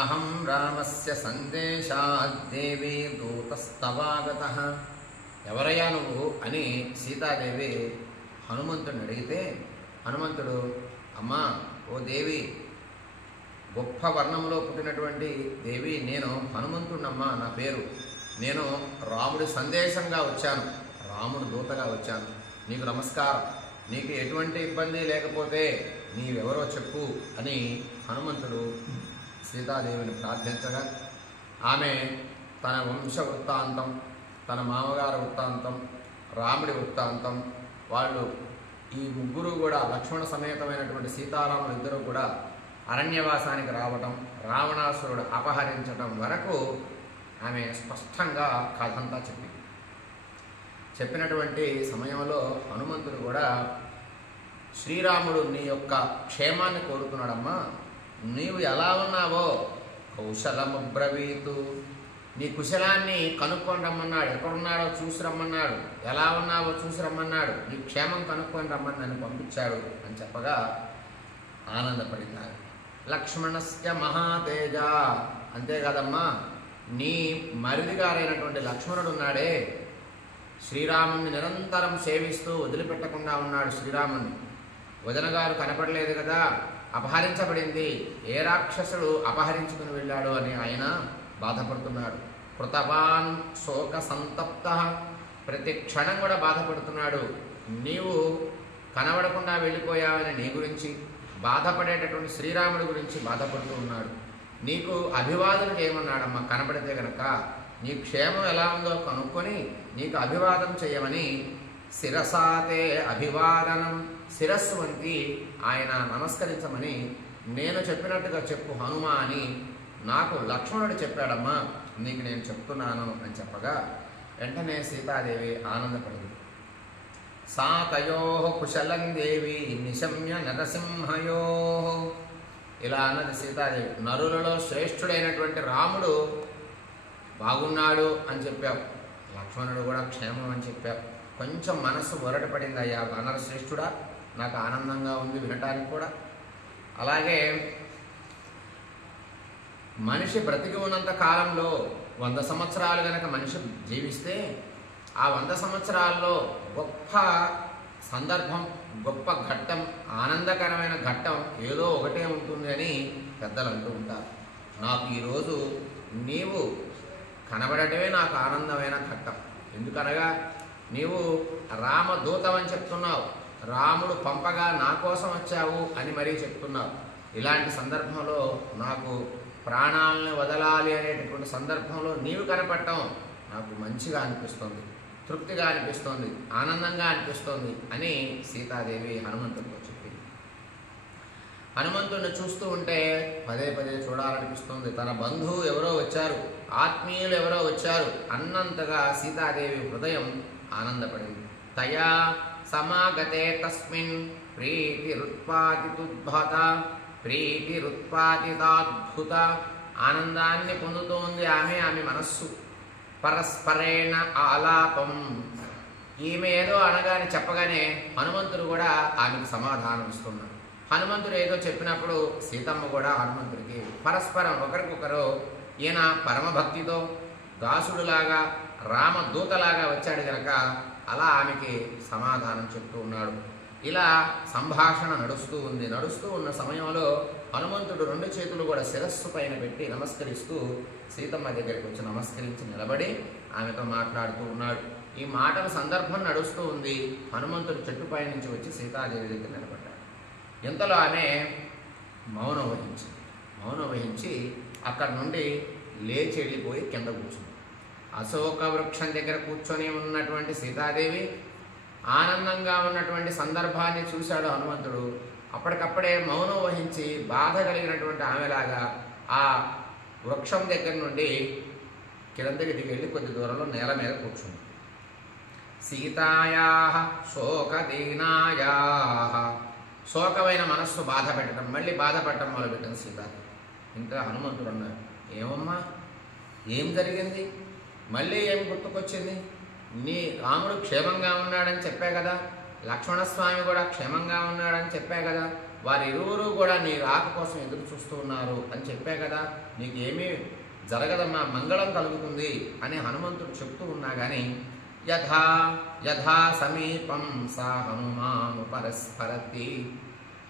అహం రామస్య సందేశాద్ దేవీ దూతస్తవాగతః. ఎవరయ్యా నువ్వు అని సీతాదేవి హనుమంతుడిని అడిగితే హనుమంతుడు, అమ్మా ఓ దేవి, గొప్ప వర్ణంలో పుట్టినటువంటి దేవి, నేను హనుమంతుడినమ్మా, నా పేరు. నేను రాముడి సందేశంగా వచ్చాను, రాముడు దూతగా వచ్చాను. నీకు నమస్కారం. నీకు ఎటువంటి ఇబ్బంది లేకపోతే నీవెవరో చెప్పు అని హనుమంతుడు సీతాదేవిని ప్రార్థించగా ఆమె తన వంశ వృత్తాంతం, తన మామగారు వృత్తాంతం, రాముడి వృత్తాంతం, వాళ్ళు ఈ ముగ్గురు కూడా లక్ష్మణ సమేతమైనటువంటి సీతారాములు ఇద్దరు కూడా అరణ్యవాసానికి రావటం, రావణాసురుడు అపహరించటం వరకు ఆమె స్పష్టంగా కథంతా చెప్పినటువంటి సమయంలో హనుమంతుడు కూడా, శ్రీరాముడు నీ యొక్క క్షేమాన్ని కోరుతున్నాడమ్మా, నీవు ఎలా ఉన్నావో కౌశలముబ్రవీతు, నీ కుశలాన్ని కనుక్కొని రమ్మన్నాడు, ఎక్కడున్నాడో చూసి రమ్మన్నాడు, ఎలా ఉన్నావో చూసి రమ్మన్నాడు, నీ క్షేమం కనుక్కొని రమ్మని నన్ను పంపించాడు అని చెప్పగా ఆనందపడినారు. లక్ష్మణస్య మహాతేజ, అంతేకాదమ్మా, నీ మరిది గారైనటువంటి లక్ష్మణుడు ఉన్నాడే, శ్రీరాముని నిరంతరం సేవిస్తూ వదిలిపెట్టకుండా ఉన్నాడు. శ్రీరాముని వదన గారు కనపడలేదు కదా, అపహరించబడింది, ఏ రాక్షసుడు అపహరించుకుని వెళ్ళాడు అని ఆయన బాధపడుతున్నాడు. కృతవాన్ శోక సంతప్త, ప్రతి క్షణం కూడా బాధపడుతున్నాడు. నీవు కనబడకుండా వెళ్ళిపోయావని నీ గురించి బాధపడేటటువంటి శ్రీరాముడి గురించి బాధపడుతూ ఉన్నాడు. నీకు అభివాదన చేయమన్నాడమ్మా, కనబడితే గనక నీ క్షేమం ఎలా ఉందో కనుక్కొని నీకు అభివాదం చేయమని, శిరసాతే అభివాదనం, శిరస్సు వంటి ఆయన నమస్కరించమని నేను చెప్పినట్టుగా చెప్పు హనుమ అని నాకు లక్ష్మణుడు చెప్పాడమ్మా, నీకు నేను చెప్తున్నాను అని చెప్పగా వెంటనే సీతాదేవి ఆనందపడింది. సాతయో కుశలం దేవి నిశమ్య నరసింహయో, ఇలా అన్నది సీతాదేవి. నరులలో శ్రేష్ఠుడైనటువంటి రాముడు బాగున్నాడు అని చెప్పావు, లక్ష్మణుడు కూడా క్షేమం అని చెప్పావు. కొంచెం మనస్సు మొరటపడింది, అయ్యా వానర శ్రేష్ఠుడా, నాకు ఆనందంగా ఉంది వినటానికి కూడా. అలాగే మనిషి బ్రతికి ఉన్నంత కాలంలో 100 సంవత్సరాలు కనుక మనిషి జీవిస్తే ఆ 100 సంవత్సరాల్లో గొప్ప సందర్భం, గొప్ప ఘట్టం, ఆనందకరమైన ఘట్టం ఏదో ఒకటే ఉంటుంది అని పెద్దలు అంటూ ఉంటారు. నాకు ఈరోజు నీవు కనబడటమే నాకు ఆనందమైన ఘట్టం. ఎందుకనగా నీవు రామదూతమని చెప్తున్నావు, రాముడు పంపగా నా కోసం వచ్చావు అని మరీ చెప్తున్నావు. ఇలాంటి సందర్భంలో నాకు ప్రాణాలను వదలాలి అనేటటువంటి సందర్భంలో నీవు కనపడటం నాకు మంచిగా అనిపిస్తుంది, తృప్తిగా అనిపిస్తోంది, ఆనందంగా అనిపిస్తోంది అని సీతాదేవి హనుమంతుడితో చెప్పింది. హనుమంతుడిని చూస్తూ ఉంటే పదే పదే చూడాలనిపిస్తుంది. తన బంధువు ఎవరో వచ్చారు, ఆత్మీయులు ఎవరో వచ్చారు అన్నంతగా సీతాదేవి హృదయం ఆనందపడింది. తయా సమాగతే తస్మిన్ ప్రీతిరుత్పాదితుద్భత, ప్రీతిరుత్పాదితాద్భుత, ఆనందాన్ని పొందుతోంది ఆమె మనస్సు. పరస్పరేణ ఆలాపం, ఈమె ఏదో అనగానే చెప్పగానే హనుమంతుడు కూడా ఆమెకు సమాధానం ఇస్తున్నాడు. హనుమంతుడు ఏదో చెప్పినప్పుడు సీతమ్మ కూడా హనుమంతుడికి పరస్పరం ఒకరికొకరు, ఈయన పరమభక్తితో దాసుడులాగా రామదూతలాగా వచ్చాడు కనుక అలా ఆమెకి సమాధానం చెప్తూ ఉన్నాడు. ఇలా సంభాషణ నడుస్తూ ఉంది. నడుస్తూ ఉన్న సమయంలో హనుమంతుడు 2 చేతులు కూడా శిరస్సు పైన పెట్టి నమస్కరిస్తూ సీతమ్మ దగ్గరికి వచ్చి నమస్కరించి నిలబడి ఆమెతో మాట్లాడుతూ ఉన్నాడు. ఈ మాటల సందర్భం నడుస్తూ ఉంది. హనుమంతుడు చెట్టుపై నుంచి వచ్చి సీతాదేవి దగ్గర నిలబడ్డాడు. ఇంతలో ఆమె మౌనం వహించి అక్కడి నుండి లేచి వెళ్ళిపోయి కింద కూర్చుంది. అశోక వృక్షం దగ్గర కూర్చొని ఉన్నటువంటి సీతాదేవి ఆనందంగా ఉన్నటువంటి సందర్భాన్ని చూశాడు హనుమంతుడు. అప్పటికప్పుడే మౌనం వహించి బాధ కలిగినటువంటి ఆమెలాగా ఆ వృక్షం దగ్గర నుండి కిందకి దిగి వెళ్ళి కొద్ది దూరంలో నేల మీద కూర్చుంది. సీతాయా శోకదీనాయా, శోకమైన మనస్సు బాధ పెట్టడం, మళ్ళీ బాధపడటం మొదలుపెట్టింది సీతాదేవి. ఇంకా హనుమంతుడు అన్నాడు, ఏమమ్మా ఏం జరిగింది, మళ్ళీ ఏం గుర్తుకొచ్చింది? నీ రాముడు క్షేమంగా ఉన్నాడని చెప్పా కదా, లక్ష్మణస్వామి కూడా క్షేమంగా ఉన్నాడని చెప్పా కదా, వారిరువురు కూడా నీ రాక కోసం ఎదురు చూస్తూ ఉన్నారు అని చెప్పా కదా, నీకేమీ జరగదమ్మా, మంగళం కలుగుతుంది అని హనుమంతుడు చెప్తూ ఉన్నా కానీ యథా యథా సమీపం సా హనుమాను పరస్పరతి,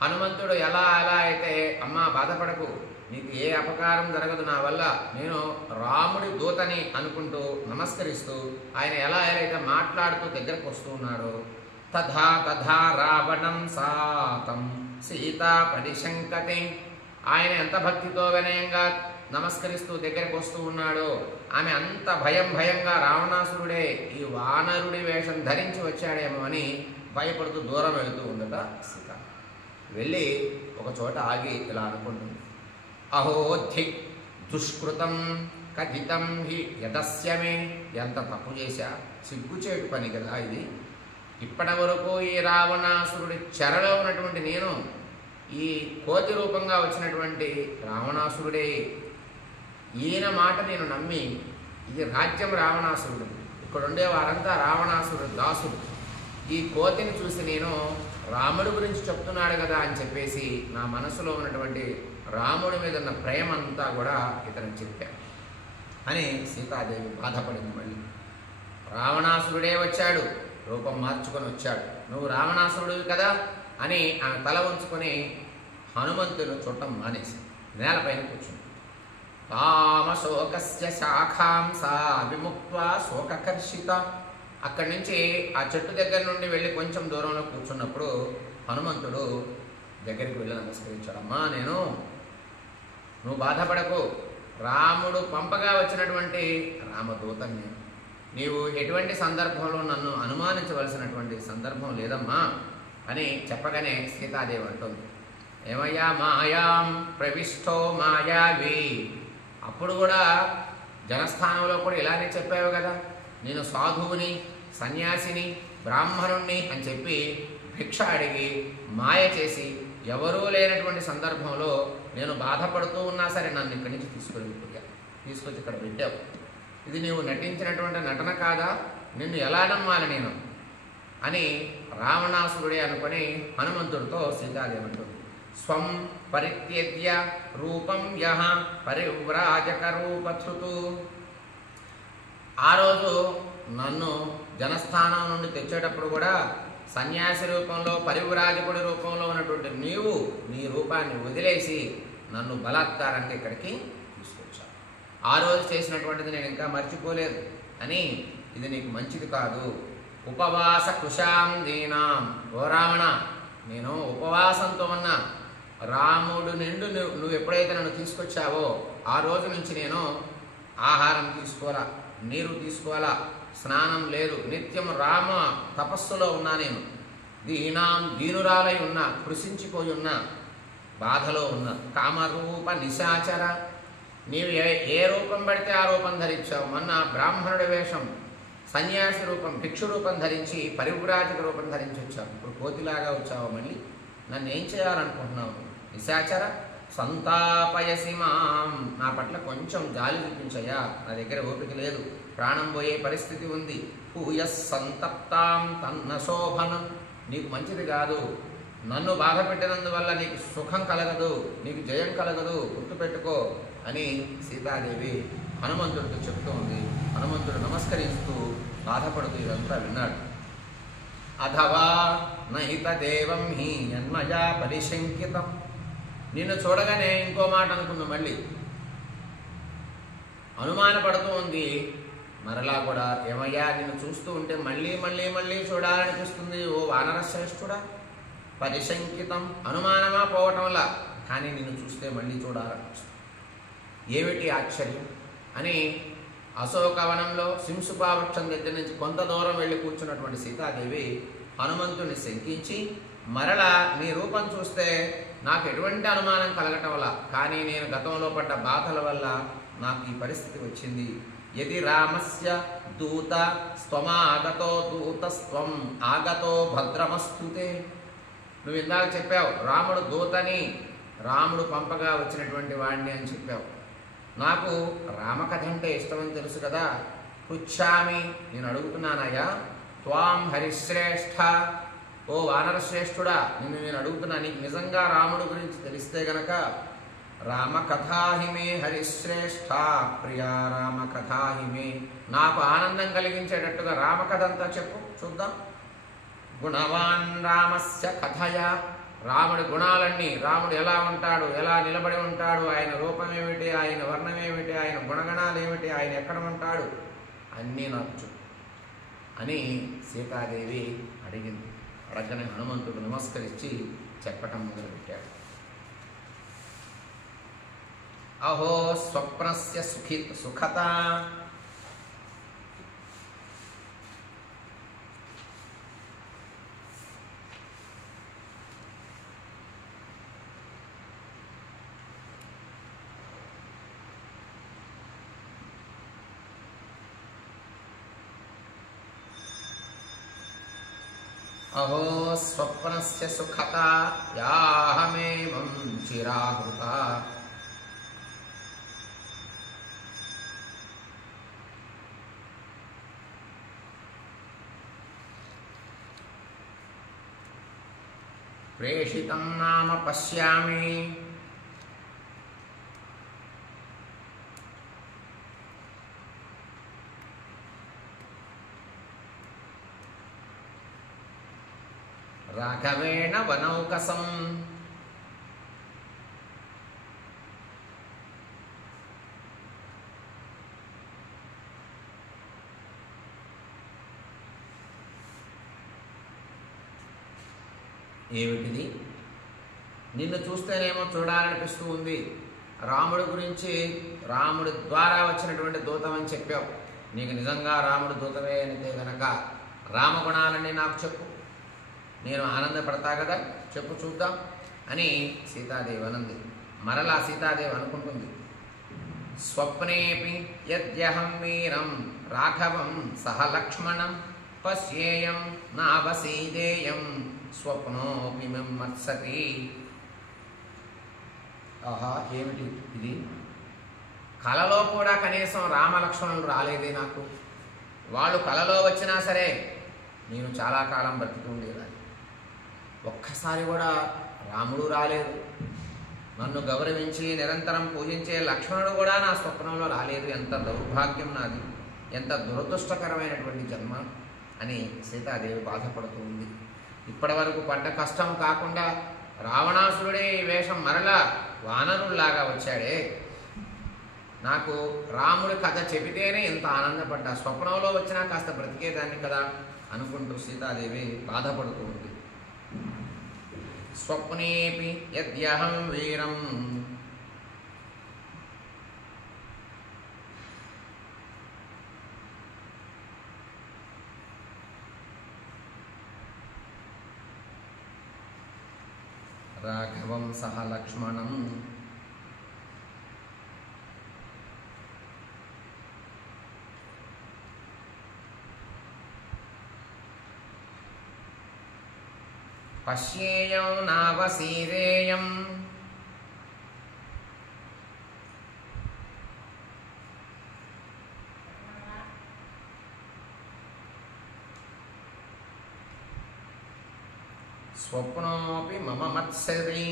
హనుమంతుడు ఎలా అయితే అమ్మా బాధపడకు, నీకు ఏ అపకారం జరగదు నా వల్ల, నేను రాముడి దూతని అనుకుంటూ నమస్కరిస్తూ ఆయన ఎలా అయితే మాట్లాడుతూ దగ్గరకు వస్తూ ఉన్నాడో తథా తథా రావణం సాతం సీతా పరిశంకతే, ఆయన ఎంత భక్తితో వినయంగా నమస్కరిస్తూ దగ్గరకు వస్తూ ఉన్నాడో ఆమె అంత భయంగా రావణాసురుడే ఈ వానరుడి వేషం ధరించి వచ్చాడేమో అని భయపడుతూ దూరం వెళుతూ ఉందట సీత. వెళ్ళి ఒక చోట ఆగి ఇలా అనుకుంటుంది, అహోధి దుష్కృతం కథితం హి యదస్యమే, ఎంత తప్పు చేశా, సిగ్గుచేటు పని కదా ఇది. ఇప్పటి వరకు ఈ రావణాసురుడి చెరలో ఉన్నటువంటి నేను ఈ కోతి రూపంగా వచ్చినటువంటి రావణాసురుడే, ఈయన మాట నేను నమ్మి, ఇది రాజ్యం రావణాసురుడు, ఇక్కడ ఉండే వారంతా రావణాసురుడు దాసుడు, ఈ కోతిని చూసి నేను రాముడి గురించి చెప్తున్నాడు కదా అని చెప్పేసి నా మనసులో ఉన్నటువంటి రాముడి మీద ఉన్న ప్రేమ అంతా కూడా ఇతనికి చెప్పాను అని సీతాదేవి బాధపడింది. మళ్ళీ రావణాసురుడే వచ్చాడు, రూపం మార్చుకొని వచ్చాడు, నువ్వు రావణాసురుడివి కదా అని ఆమె తల వంచుకొని హనుమంతుడు చూడటం మానేసి నేలపైన కూర్చుంది. కామశోకస్య శాఖాం సా విముక్త్వా శోకకర్షిత, అక్కడి నుంచి ఆ చెట్టు దగ్గర నుండి వెళ్ళి కొంచెం దూరంలో కూర్చున్నప్పుడు హనుమంతుడు దగ్గరికి వెళ్ళి నమస్కరించాడమ్మా, నువ్వు బాధపడకు, రాముడు పంపగా వచ్చినటువంటి రామదూతని, నీవు ఎటువంటి సందర్భంలో నన్ను అనుమానించవలసినటువంటి సందర్భం లేదమ్మా అని చెప్పగానే సీతాదేవి అంటుంది, ఏమయ్యా మాయాం ప్రవిష్టో మాయావి, అప్పుడు కూడా జనస్థానంలో కూడా ఇలానే చెప్పావు కదా, నేను సాధువుని సన్యాసిని బ్రాహ్మణుణ్ణి అని చెప్పి భిక్ష అడిగి మాయ చేసి ఎవరూ లేనటువంటి సందర్భంలో నేను బాధపడుతూ ఉన్నా సరే నన్ను ఇక్కడి నుంచి తీసుకొచ్చి ఇక్కడ పెట్టావు, ఇది నీవు నటించినటువంటి నటన కాదా, నిన్ను ఎలా నమ్మాలి నేను అని రావణాసురుడే అనుకొని హనుమంతుడితో సీతాదేవి అంటుంది, స్వం పరిత్యజ్య రూపం యః పరివ్రాజక రూపధృతు, ఆ రోజు నన్ను జనస్థానం నుండి తెచ్చేటప్పుడు కూడా సన్యాసి రూపంలో పరివ్రాజకుడి రూపంలో ఉన్నటువంటి నీవు నీ రూపాన్ని వదిలేసి నన్ను బలాత్కారంగా ఇక్కడికి తీసుకొచ్చావు, ఆ రోజు చేసినటువంటిది నేను ఇంకా మర్చిపోలేదు అని, ఇది నీకు మంచిది కాదు. ఉపవాస కృషాం దీనాం, ఓ రావణ నేను ఉపవాసంతో ఉన్నా, రాముడు నిండు నువ్వు ఎప్పుడైతే నన్ను తీసుకొచ్చావో ఆ రోజు నుంచి నేను ఆహారం తీసుకోవాలా, నీరు తీసుకోవాలా, స్నానం లేదు, నిత్యం రామ తపస్సులో ఉన్నా, నేను దీనురాలై ఉన్నా, కృషించిపోయి ఉన్నా, బాధలో ఉన్నా. కామరూప నిశాచర, నీవు ఏ రూపం పడితే ఆ రూపం ధరించావు, మొన్న బ్రాహ్మణుడి వేషం సన్యాసి రూపం భిక్షు రూపం ధరించి పరివ్రాజక రూపం ధరించి వచ్చావు, ఇప్పుడు కోతిలాగా వచ్చావు, మళ్ళీ నన్ను ఏం చేయాలనుకుంటున్నావు నిశాచర, సంతాపయసి మాం, నా పట్ల కొంచెం జాలి చూపించయ్యా, నా దగ్గర ఓపిక లేదు, ప్రాణం పోయే పరిస్థితి ఉంది. పూయస్ సంతప్తాం తన్న శోభనం, నీకు మంచిది కాదు, నన్ను బాధ పెట్టినందువల్ల నీకు సుఖం కలగదు, నీకు జయం కలగదు, గుర్తుపెట్టుకో అని సీతాదేవి హనుమంతుడితో చెప్తూ ఉంది. హనుమంతుడు నమస్కరిస్తూ బాధపడుతూ ఇదంతా విన్నాడు. అథవా నహిత దేవం హి యన్మయా పరిశంకితం, నిన్ను చూడగానే ఇంకో మాట అనుకుంది, మళ్ళీ అనుమానపడుతూ ఉంది. మరలా కూడా ఏమయ్యా నిన్ను చూస్తూ ఉంటే మళ్ళీ మళ్ళీ మళ్ళీ చూడాలనిపిస్తుంది, ఓ వానర శ్రేష్ఠుడా, పరిశంకితం అనుమానమా పోవటంలా, కానీ నిన్ను చూస్తే మళ్ళీ చూడాలనిపిస్తుంది, ఏమిటి ఆశ్చర్యం అని అశోకవనంలో సింసుపావృక్షం దగ్గర నుంచి కొంత దూరం వెళ్ళి కూర్చున్నటువంటి సీతాదేవి హనుమంతుడిని శంకించి, మరలా నీ రూపం చూస్తే నాకు ఎటువంటి అనుమానం కలగటం వల్ల, కానీ నేను గతంలో పడ్డ బాధల వల్ల నాకు ఈ పరిస్థితి వచ్చింది. యది రామస్య దూత స్వమాగతో దూతస్వం ఆగతో భద్రమస్తుతే, నువ్వు ఇందాక చెప్పావు రాముడు దూతని, రాముడు పంపగా వచ్చినటువంటి వాడిని అని చెప్పావు, నాకు రామకథ అంటే ఇష్టమని తెలుసు కదా, పృచ్ఛామి నేను అడుగుతున్నానయ్యా, త్వాం హరిశ్రేష్ఠ, ఓ ఓ వానర శ్రేష్ఠుడా, నిన్ను నేను అడుగుతున్నా, నీకు నిజంగా రాముడు గురించి తెలిస్తే గనక రామకథాహిమే హరిశ్రేష్ఠ ప్రియా రామకథాహిమే, నాకు ఆనందం కలిగించేటట్టుగా రామకథ అంతా చెప్పు చూద్దాం. గుణవాన్ రామస్య కథయ, రాముడి గుణాలన్నీ, రాముడు ఎలా ఉంటాడు, ఎలా నిలబడి ఉంటాడు, ఆయన రూపం ఏమిటి, ఆయన వర్ణం ఏమిటి, ఆయన గుణగణాలు ఏమిటి, ఆయన ఎక్కడ ఉంటాడు, అన్నీ నాకు చెప్పు అని సీతాదేవి అడిగింది. అడగనే హనుమంతుడు నమస్కరించి చెప్పటం మొదలుపెట్టాడు. అహో స్వప్నస్య సుఖత అహో స్వప్నస్య సుఖత యాహమేవం చిరాహృత ప్రేషితం నామ పశ్యామి రాఘవేణ వనౌకసం. ఏమిటిది? నిన్ను చూస్తేనేమో చూడాలనిపిస్తూ ఉంది. రాముడి గురించి రాముడి ద్వారా వచ్చినటువంటి దూతమని చెప్పావు. నీకు నిజంగా రాముడు దూతమే అయితే గనక రామగుణాలన్నీ నాకు చెప్పు, నేను ఆనందపడతా కదా, చెప్పు చూద్దాం అని సీతాదేవి అనంది. మరలా సీతాదేవి అనుకుంటుంది, స్వప్నేపి యద్యహం వీరం రాఘవం సహ లక్ష్మణం పశ్యేయం నావసీదేయం స్వప్నోపి మత్సతి. ఆహా, ఏమిటి ఇది? కలలో కూడా కనీసం రామలక్ష్మణులు రాలేదే నాకు. వాళ్ళు కలలో వచ్చినా సరే నేను చాలా కాలం బ్రతికి ఉండేదాన్ని. ఒక్కసారి కూడా రాముడు రాలేదు. నన్ను గౌరవించి నిరంతరం పూజించే లక్ష్మణుడు కూడా నా స్వప్నంలో రాలేదు. ఎంత దౌర్భాగ్యం నాది, ఎంత దురదృష్టకరమైనటువంటి జన్మ అని సీతాదేవి బాధపడుతూ ఉంది. ఇప్పటి వరకు పడ్డ కష్టం కాకుండా రావణాసురుడే ఈ వేషం మరలా వానరుల్లాగా వచ్చాడే. నాకు రాముడి కథ చెబితేనే ఎంత ఆనందపడ్డా, స్వప్నంలో వచ్చినా కాస్త బ్రతికేదాన్ని కదా అనుకుంటూ సీతాదేవి బాధపడుతూ ఉంది. స్వప్నేపి యద్యహం వీరం రాఘవం సహ లక్ష్మణం పశ్యేయం నావసీదేయం స్వప్నోపి మమ మత్సరి.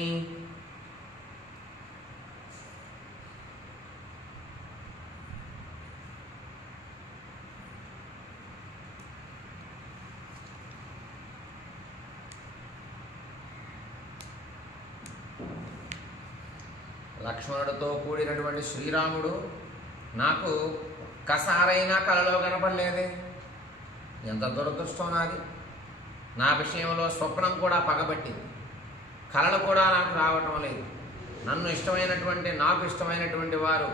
లక్ష్మణుడితో కూడినటువంటి శ్రీరాముడు నాకు ఒక్కసారైనా కలలో కనపడలేదే. ఎంత దురదృష్టం నాది. నా విషయంలో స్వప్నం కూడా పగబట్టింది, కలలు కూడా నాకు రావటం లేదు. నన్ను ఇష్టమైనటువంటి, నాకు ఇష్టమైనటువంటి వారు,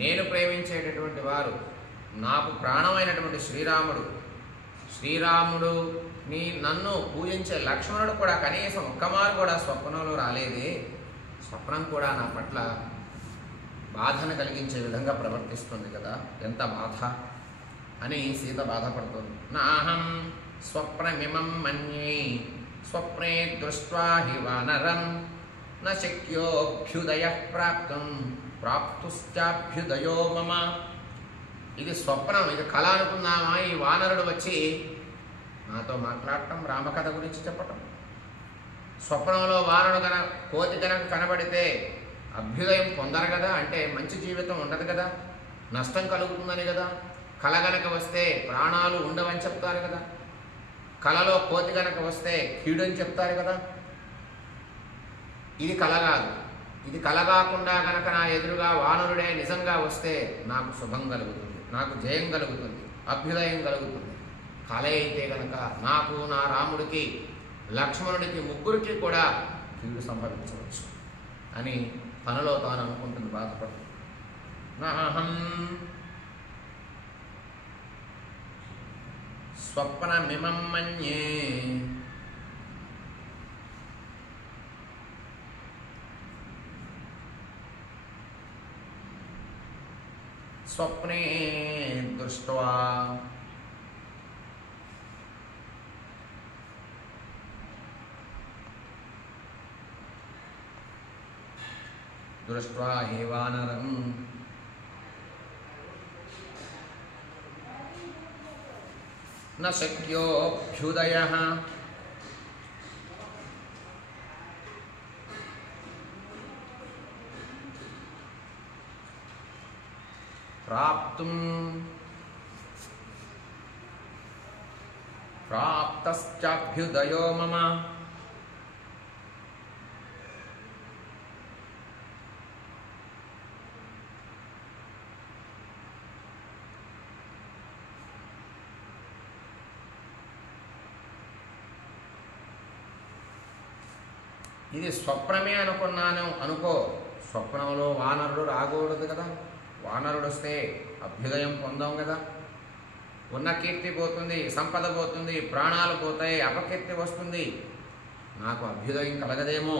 నేను ప్రేమించేటటువంటి వారు, నాకు ప్రాణమైనటువంటి శ్రీరాముడు నన్ను పూజించే లక్ష్మణుడు కూడా కనీసం ఒక్కమారు కూడా స్వప్నంలో రాలేదే. స్వప్నం కూడా నా పట్ల బాధను కలిగించే విధంగా ప్రవర్తిస్తుంది కదా, ఎంత బాధ అని సీత బాధపడుతుంది. నాహం స్వప్నమిమం మన్యే స్వప్నే దృష్ట్వా హి వానరం న శక్యోభ్యుదయ ప్రాప్తం ప్రాప్తుశ్చాభ్యుదయో మమ. ఇది స్వప్నం, ఇది కళ అనుకుందామా? ఈ వానరుడు వచ్చి నాతో మాట్లాడటం, రామకథ గురించి చెప్పటం. స్వప్నంలో వానరు కోతి కనుక కనబడితే అభ్యుదయం పొందరు కదా, అంటే మంచి జీవితం ఉండదు కదా, నష్టం కలుగుతుందని కదా. కళ గనక వస్తే ప్రాణాలు ఉండవని చెప్తారు కదా. కళలో కోతి గనక వస్తే కీడని చెప్తారు కదా. ఇది కళ కాదు. ఇది కళ కాకుండా గనక నా ఎదురుగా వానరుడే నిజంగా వస్తే నాకు శుభం కలుగుతుంది, నాకు జయం కలుగుతుంది, అభ్యుదయం కలుగుతుంది. కళ అయితే గనక నాకు, నా రాముడికి, లక్ష్మణుడికి, ముగ్గురికి కూడా కీడు సంభవించవచ్చు అని తనలో తాను అనుకుంటుంది, బాధపడుతుంది. నాహం స్వప్నమిమం మన్యే స్వప్నే దృష్ట్వా దృష్ట్వా హి వానరం న శక్యోభ్యుదయః ప్రాప్తశ్చాభ్యుదయో మమ ఇది స్వప్నమే అనుకున్నాను అనుకో. స్వప్నంలో వానరుడు రాకూడదు కదా. వానరుడు వస్తే అభ్యుదయం పొందాం కదా. ఉన్న కీర్తి పోతుంది, సంపద పోతుంది, ప్రాణాలు పోతాయి, అపకీర్తి వస్తుంది, నాకు అభ్యుదయం కలగదేమో.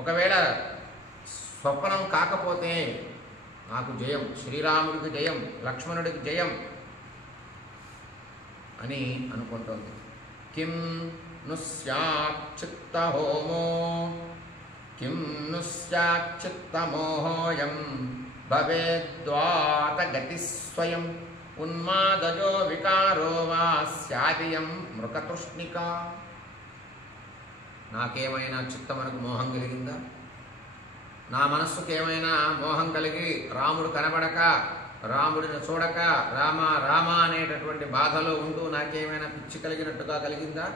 ఒకవేళ స్వప్నం కాకపోతే నాకు జయం, శ్రీరాముడికి జయం, లక్ష్మణుడికి జయం అని అనుకుంటోంది. కిం ను స్యాచ్చిత్తహోమో కిం ను స్యాచ్చిత్తమోహోయం భవేద్వాత గతిస్వయం ఉన్మాదజో వికారో వా స్యాదియం మృగతృష్ణిక. నాకేమైనా చిత్తమనకు మోహం కలిగిందా? నా మనస్సుకు ఏమైనా మోహం కలిగి రాముడు కనబడక, రాముడిని చూడక, రామ రామ అనేటటువంటి బాధలో ఉంటూ నాకేమైనా పిచ్చి కలిగినట్టుగా కలిగిందా?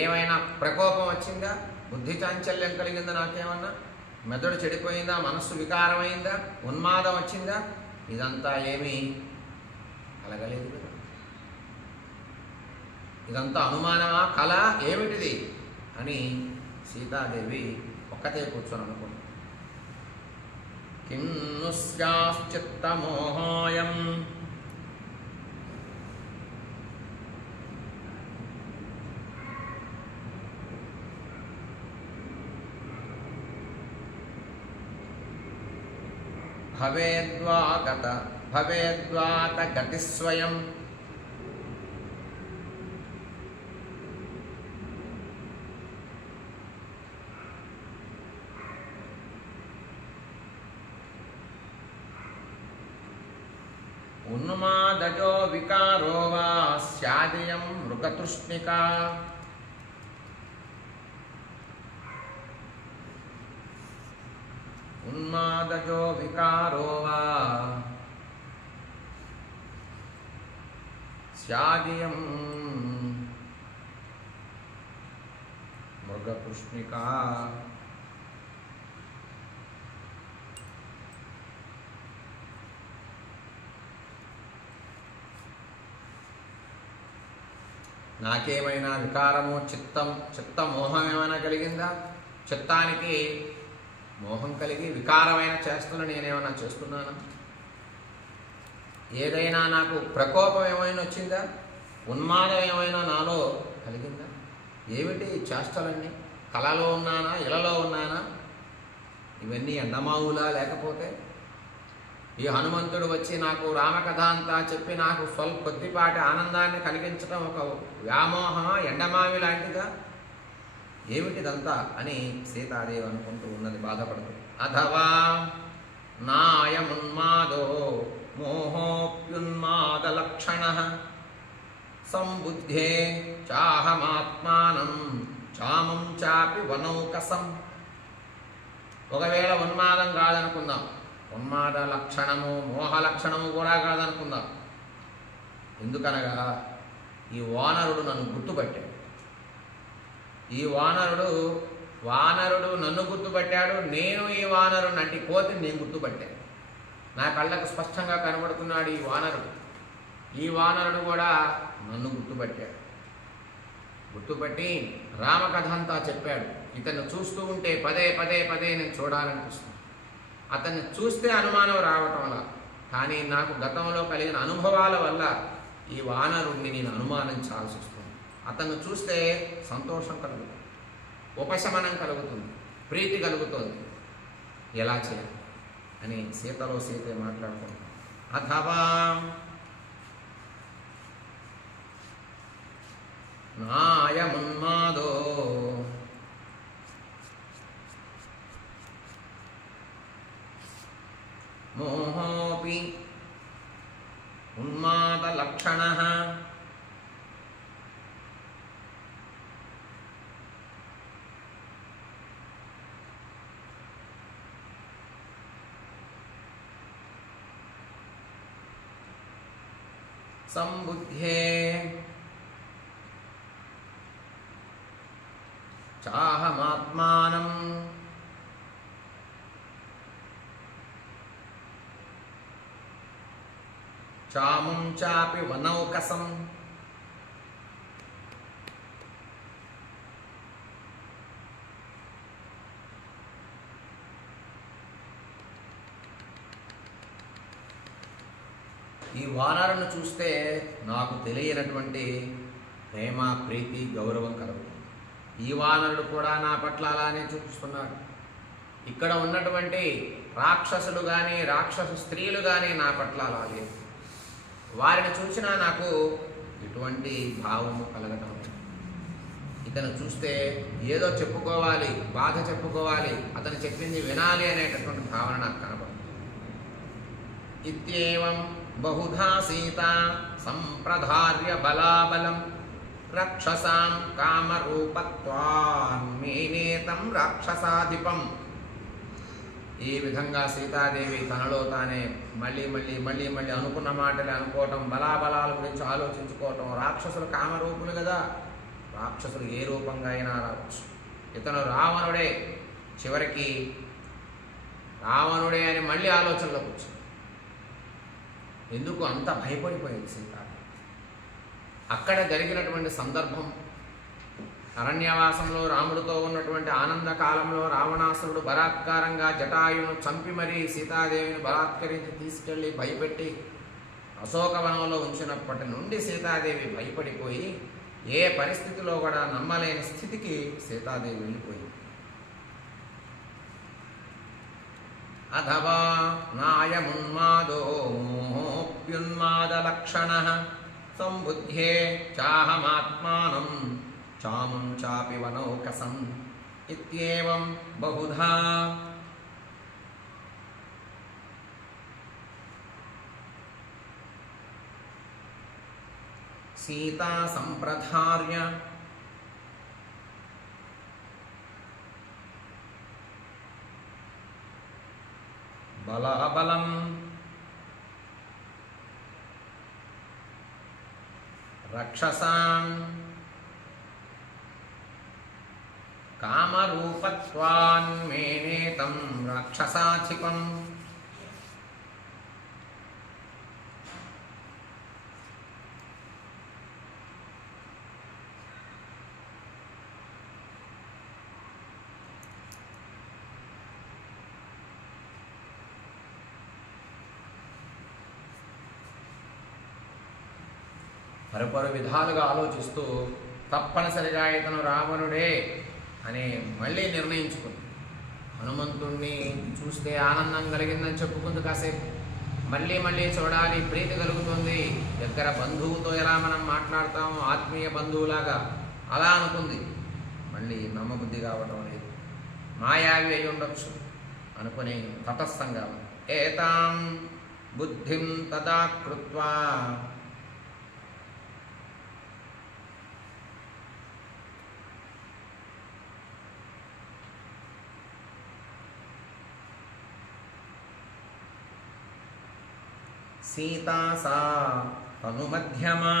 ఏమైనా ప్రకోపం వచ్చిందా? బుద్ధి చాంచల్యం కలిగిందా? నాకేమన్నా మెదడు చెడిపోయిందా? మనస్సు వికారమైందా? ఉన్మాదం వచ్చిందా? ఇదంతా ఏమీ కలగలేదు కదా. ఇదంతా అనుమానమా, కళ, ఏమిటిది అని సీతాదేవి ఒక్కతే కూర్చొని అనుకుంది. కిం ను స్యాశ్చిత్తమోహాయం భవేద్వాత గతిస్వయం ఉన్మాదజో వికారో వా స్యాదియం మృగతృష్ణిక. ఉన్మాదజో వికారో వా స్యాదియం మృగతృష్ణిక. నాకేమైనా వికారము, చిత్తమోహం ఏమైనా కలిగిందా? చిత్తానికి మోహం కలిగి వికారమైన చేస్తున్న నేనేమైనా చేస్తున్నానా? ఏదైనా నాకు ప్రకోపం ఏమైనా వచ్చిందా? ఉన్మాదం ఏమైనా నాలో కలిగిందా? ఏమిటి చేష్టలన్నీ? కళలో ఉన్నానా, ఇలలో ఉన్నానా? ఇవన్నీ ఎండమావులా? లేకపోతే ఈ హనుమంతుడు వచ్చి నాకు రామకథ అంతా చెప్పి నాకు కొద్దిపాటి ఆనందాన్ని కలిగించడం ఒక వ్యామోహమా, ఎండమావి లాంటిదా? ఏమిటిదంతా అని సీతాదేవి అనుకుంటూ ఉన్నది, బాధపడుతుంది. అథవా నాయమున్మాదో మోహోప్యున్మాద లక్షణ సంబుద్ధే చాహమాత్మానం చామం చాపి వనౌకసం. ఒకవేళ ఉన్మాదం కాదనుకుందాం, ఉన్మాద లక్షణము మోహ లక్షణము కూడా కాదనుకుందాం. ఎందుకనగా ఈ వానరుడు నన్ను గుర్తుపట్టాడు. ఈ వానరుడు నన్ను గుర్తుపట్టాడు, నేను ఈ వానరుడు అంటే కోతిని నేను గుర్తుపట్టాను. నా కళ్ళకు స్పష్టంగా కనబడుతున్నాడు ఈ వానరుడు. ఈ వానరుడు కూడా నన్ను గుర్తుపట్టాడు. గుర్తుపట్టి రామకథ అంతా చెప్పాడు. ఇతన్ని చూస్తూ ఉంటే పదే పదే పదే నేను చూడాలనిపిస్తుంది. అతన్ని చూస్తే అనుమానం రావటం వల్ల, కానీ నాకు గతంలో కలిగిన అనుభవాల వల్ల ఈ వానరుణ్ణి నేను అనుమానించాల్సి వస్తుంది. అతన్ని చూస్తే సంతోషం కలుగుతుంది, ఉపశమనం కలుగుతుంది, ప్రీతి కలుగుతుంది. ఎలా చేయాలి అని సీతలో సీతే మాట్లాడుకుంటాం. అథవా నాయమున్మాదో మోహోపి ఉన్మాదలక్షణః సంబుద్ధే చాహమాత్మానం చామం చాపి వనౌకసం. ఈ వానరును చూస్తే నాకు తెలియనటువంటి ప్రేమ, ప్రీతి, గౌరవం కలుగుతుంది. ఈ వానరుడు కూడా నా పట్ల అలానే చూపిస్తున్నాడు. ఇక్కడ ఉన్నటువంటి రాక్షసులు కానీ రాక్షస స్త్రీలు కానీ నా పట్ల అలా లేదు. వారిని చూసినా నాకు ఇటువంటి భావము కలగటం. ఇతను చూస్తే ఏదో చెప్పుకోవాలి, బాధ చెప్పుకోవాలి, అతను చెప్పింది వినాలి అనేటటువంటి భావన నాకు కనబడుతుంది. ఇత్యేవం బహుధా సీత సంప్రధార్య బలాబలం రక్షసాం కామరూపత్వాన్మేనేతం రాక్షసాధిపం. ఈ విధంగా సీతాదేవి తనలో తానే మళ్ళీ మళ్ళీ మళ్ళీ మళ్ళీ అనుకున్న మాటలు అనుకోవటం, బలాబలాల గురించి ఆలోచించుకోవటం. రాక్షసులు కామరూపులు కదా, రాక్షసులు ఏ రూపంగా అయినా రావచ్చు. ఇతను రావణుడే, చివరికి రావణుడే అని మళ్ళీ ఆలోచనలోకి వచ్చింది. ఎందుకు అంత భయపడిపోయింది సీత? అక్కడ జరిగినటువంటి సందర్భం, అరణ్యవాసంలో రాముడితో ఉన్నటువంటి ఆనంద కాలంలో రావణాసురుడు బలాత్కారంగా జటాయును చంపి మరీ సీతాదేవిని బలాత్కరించి తీసుకెళ్లి భయపెట్టి అశోకవనంలో ఉంచినప్పటి నుండి సీతాదేవి భయపడిపోయి ఏ పరిస్థితిలో కూడా నమ్మలేని స్థితికి సీతాదేవి వెళ్ళిపోయింది. అథవా నాయమున్మాదో మోహోప్యున్మాదలక్షణః సంబుద్ధే చాహమాత్మానం చామం చాపి వనౌకసం. ఇత్యేవం బహుధా సీతా సంప్రధార్య బలాబలం రక్షసాం కామరూపత్వాన్మేనేతం రాక్షసాధిపం. పరపరు విధాలుగా ఆలోచిస్తూ తప్పనిసరిగా ఇతను రావణుడే అని మళ్ళీ నిర్ణయించుకుంది. హనుమంతుణ్ణి చూస్తే ఆనందం కలిగిందని చెప్పుకుంది కాసేపు. మళ్ళీ మళ్ళీ చూడాలి, ప్రీతి కలుగుతుంది. దగ్గర బంధువుతో ఎలా మనం మాట్లాడతామో ఆత్మీయ బంధువులాగా అలా అనుకుంది. మళ్ళీ నమ్మబుద్ధి కావడం లేదు. మాయావి అయి ఉండొచ్చు అనుకుని తటస్థంగా ఏతాం బుద్ధిం తదా కృత్వా సీతా సా తనుమధ్యమా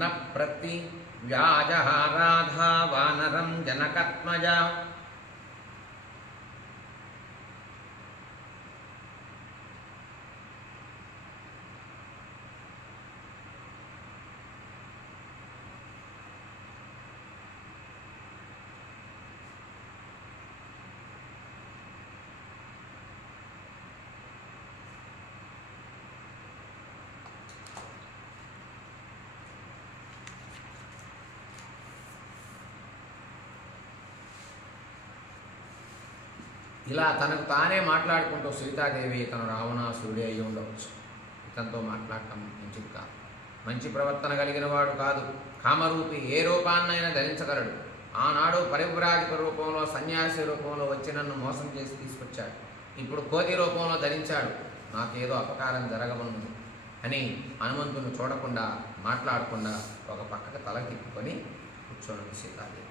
న ప్రతి వ్యాజహారాధా వానరం జనకత్మజ. ఇలా తనకు తానే మాట్లాడుకుంటూ సీతాదేవి తన రావణాసురుడే అయి ఉండవచ్చు. ఇతనితో మాట్లాడటం మంచిది కాదు. మంచి ప్రవర్తన కలిగిన వాడు కాదు. కామరూపి ఏ రూపాన్నైనా ధరించగలడు. ఆనాడు పరివ్రాజక రూపంలో సన్యాసి రూపంలో వచ్చి నన్ను మోసం చేసి తీసుకొచ్చాడు. ఇప్పుడు కోతి రూపంలో ధరించాడు. నాకేదో అపకారం జరగనుంది అని హనుమంతుని చూడకుండా మాట్లాడకుండా ఒక పక్కకు తల తిప్పుకొని కూర్చోండి సీతాదేవి.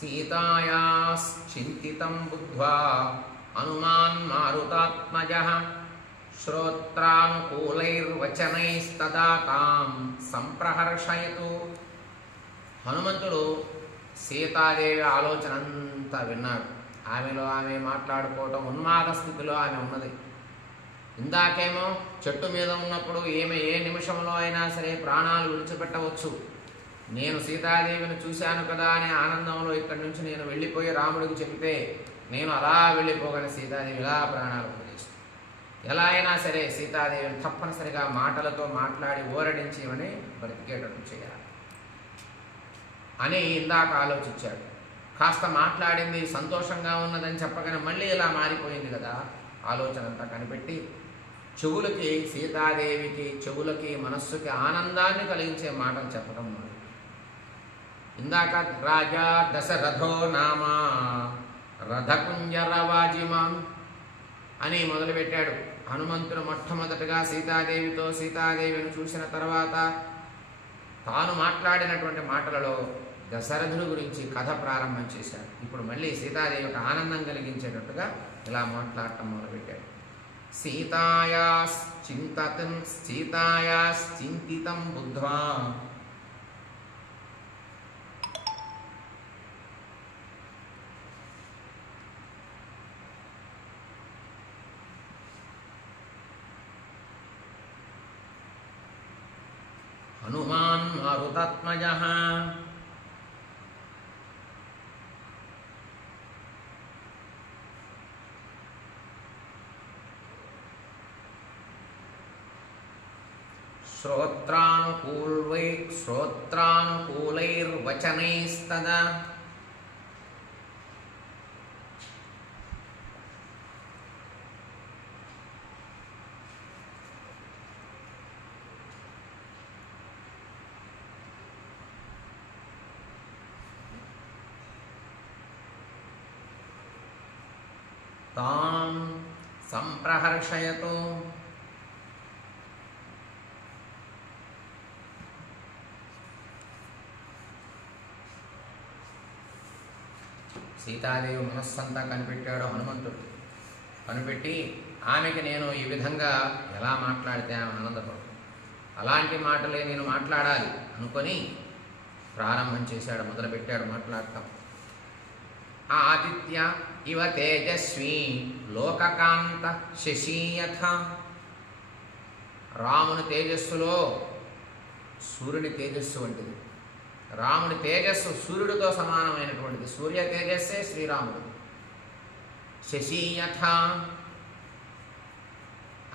సీతాయాశ్చింతితం బుద్ధ్వా హనుమాన్ మారుతాత్మజః శ్రోత్రానుకూలైర్వచనైస్తదా తాం సంప్రహర్షయతు. హనుమంతుడు సీతాదేవి ఆలోచన అంతా విన్నాడు. ఆమెలో ఆమె మాట్లాడుకోవటం, ఉన్మాద స్థితిలో ఆమె ఉన్నది. ఇందాకేమో చెట్టు మీద ఉన్నప్పుడు ఈమె ఏ నిమిషంలో అయినా సరే ప్రాణాలు విడిచిపెట్టవచ్చు. నేను సీతాదేవిని చూశాను కదా అనే ఆనందంలో ఇక్కడి నుంచి నేను వెళ్ళిపోయి రాముడికి చెప్తే నేను అలా వెళ్ళిపోగానే సీతాదేవి ఇలా ప్రాణాలు వదిలేస్తుంది. ఎలా అయినా సరే సీతాదేవిని తప్పనిసరిగా మాటలతో మాట్లాడి ఓరడించి ఇవని బ్రతికేటట్టు చేయాలి అని ఇందాక ఆలోచించాడు. కాస్త మాట్లాడింది, సంతోషంగా ఉన్నదని చెప్పగానే మళ్ళీ ఇలా మారిపోయింది కదా. ఆలోచన అంతా కనిపెట్టి చెవులకి, సీతాదేవికి చెవులకి మనస్సుకి ఆనందాన్ని కలిగించే మాటలు చెప్పడం మొదలు. ఇందాక రాజా దశరథో నామ రథకుంజరవాజిమాన్ అని మొదలుపెట్టాడు. హనుమంతుడు మొట్టమొదటిగా సీతాదేవిని చూసిన తర్వాత తాను మాట్లాడినటువంటి మాటలలో దశరథుడి గురించి కథ ప్రారంభం చేశాడు. ఇప్పుడు మళ్ళీ సీతాదేవికి ఆనందం కలిగించేటట్టుగా ఇలా మాట్లాడటం మొదలుపెట్టాడు. సీతాయాశ్చింతితం బుద్ధ్వా హనుమాన్ మారుతాత్మజః శ్రోత్రానుకూలైర్వచనైస్తదా తాం సంప్రహర్షయతు. సీతాదేవి మనస్సంతా కనిపెట్టాడు హనుమంతుడు. కనిపెట్టి ఆమెకి నేను ఈ విధంగా ఎలా మాట్లాడితే ఆమె ఆనందపడుతుంది, అలాంటి మాటలే నేను మాట్లాడాలి అనుకొని ప్రారంభం చేశాడు, మొదలుపెట్టాడు మాట్లాడటం. ఆదిత్య ఇవ తేజస్వి లోకకాంత శశీయథ. రాముని తేజస్సులో సూర్యుని తేజస్సు వంటిది. రాముడి తేజస్సు సూర్యుడితో సమానమైనటువంటిది. సూర్య తేజస్సే శ్రీరాముడు. శశీయథ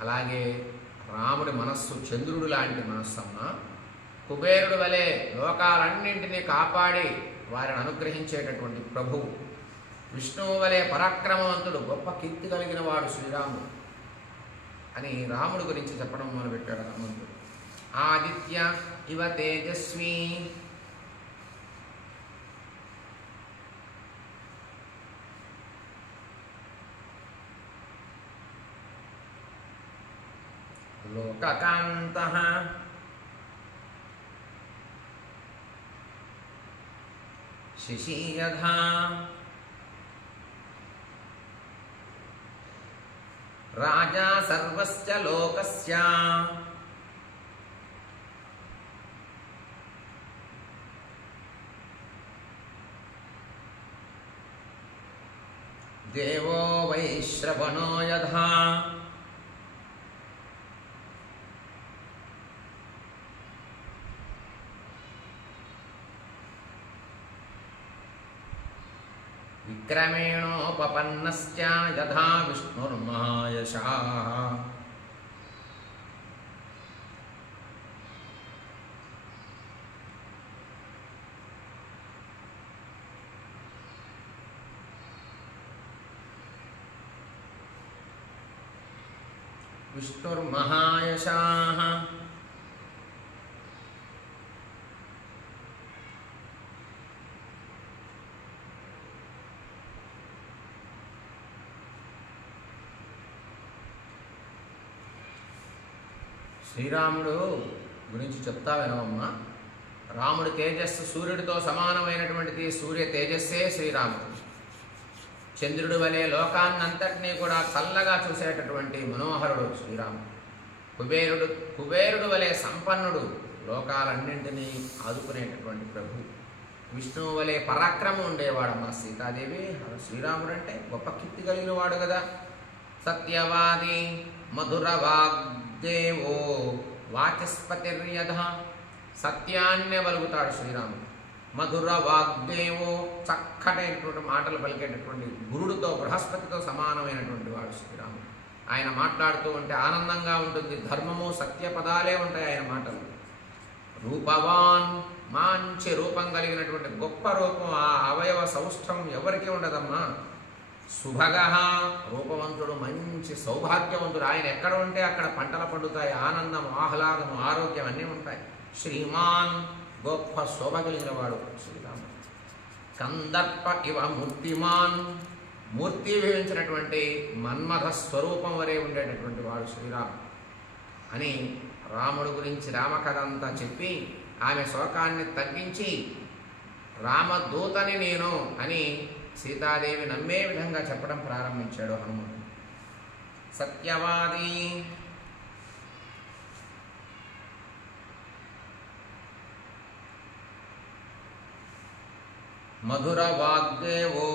అలాగే రాముడి మనస్సు చంద్రుడు లాంటి మనస్సమ్మ. కుబేరుడు వలె లోకాలన్నింటినీ కాపాడి వారిని అనుగ్రహించేటటువంటి ప్రభువు. విష్ణువు వలె పరాక్రమవంతుడు, గొప్ప కీర్తి కలిగిన వాడు శ్రీరాముడు అని రాముడి గురించి చెప్పడం మొదలుపెట్టాడు హనుమంతుడు. ఆదిత్య ఇవ తేజస్వి లోకకాంతః శిశీయధా రాజా సర్వస్య లోకస్య దేవో వైశ్రవణో యథా విక్రమేణోపపన్నశ్చ యథా విష్ణుర్మహాయశాః విష్ణుర్మహాయశాః శ్రీరాముడు గురించి చెప్తా వినవమ్మా. రాముడి తేజస్సు సూర్యుడితో సమానమైనటువంటిది. సూర్య తేజస్సే శ్రీరాముడు. చంద్రుడి వలె లోకాన్నంతటినీ కూడా చల్లగా చూసేటటువంటి మనోహరుడు శ్రీరాముడు. కుబేరుడు వలె సంపన్నుడు, లోకాలన్నింటినీ ఆదుకునేటటువంటి ప్రభు. విష్ణువు వలె పరాక్రమం ఉండేవాడమ్మా సీతాదేవి. శ్రీరాముడు అంటే గొప్ప కీర్తి కలిగిన వాడు కదా. సత్యవాది మధుర వాగ్దేవో వాచస్పతిర్యథా. సత్యాన్నే పలుకుతాడు శ్రీరాముడు. మధుర వాగ్దేవో, చక్కటైనటువంటి మాటలు పలికేటటువంటి గురుడితో బృహస్పతితో సమానమైనటువంటి వాడు శ్రీరాముడు. ఆయన మాట్లాడుతూ ఉంటే ఆనందంగా ఉంటుంది. ధర్మము సత్య పదాలే ఉంటాయి ఆయన మాటలు. రూపవాన్, మంచి రూపం కలిగినటువంటి గొప్ప రూపం. ఆ అవయవ సౌష్ఠం ఎవరికీ ఉండదమ్మా. శుభగ, రూపవంతుడు, మంచి సౌభాగ్యవంతుడు. ఆయన ఎక్కడ ఉంటే అక్కడ పంటలు పండుతాయి. ఆనందం, ఆహ్లాదము, ఆరోగ్యం అన్నీ ఉంటాయి. శ్రీమాన్, గొప్ప శోభ కలిగిన వాడు శ్రీరాముడు. కందర్ప ఇవ మూర్తిమాన్, మూర్తి వివరించినటువంటి మన్మథ స్వరూపం వరే ఉండేటటువంటి వాడు శ్రీరాముడు అని రాముడు గురించి రామకథ అంతా చెప్పి ఆమె శోకాన్ని తగ్గించి రామదూతని నేను అని సీతాదేవి నమ్మే విధంగా చెప్పడం ప్రారంభించాడు హనుమంతుడు. సత్యవాది మధుర వాగ్దేవో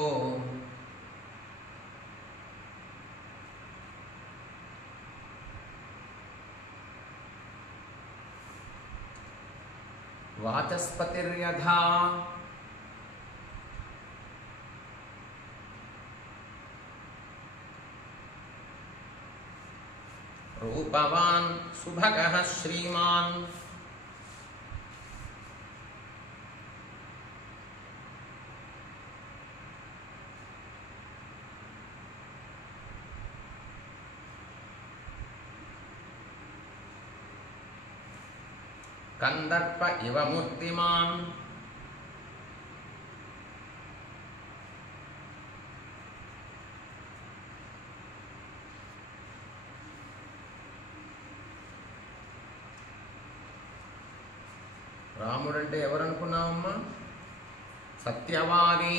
వాచస్పతిర్యథా. రూపవాన్ సుభగః శ్రీమాన్. కందర్ప ఇవ మూర్తిమాన్. రాముడంటే ఎవరనుకున్నావమ్మా? సత్యవాది,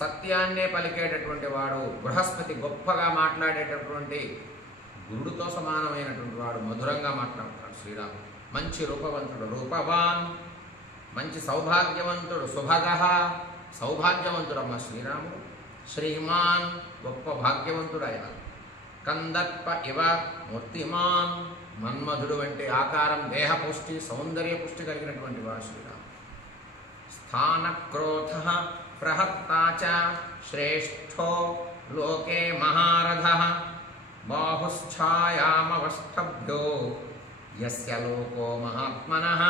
సత్యాన్నే పలికేటటువంటి వాడు. బృహస్పతి, గొప్పగా మాట్లాడేటటువంటి గురుడితో సమానమైనటువంటి వాడు. మధురంగా మాట్లాడతాడు శ్రీరాముడు. మంచి రూపవంతుడు. రూపవాన్, మంచి సౌభాగ్యవంతుడు. శుభగ, సౌభాగ్యవంతుడమ్మ శ్రీరాముడు. శ్రీమాన్, గొప్ప భాగ్యవంతుడు ఆయన. కందర్ప ఇవ మూర్తిమాన్, మన్మధుడు వంటి ఆకారం, దేహపుష్టి, సౌందర్య పుష్టి కలిగినటువంటి వాడు శ్రీరాముడు. స్థానక్రోధ ప్రహర్తా చ శ్రేష్ఠో లోకే మహారథ. బాహుశ్ఛాయామవష్టభ్యో యస్య లోకో మహాత్మనః.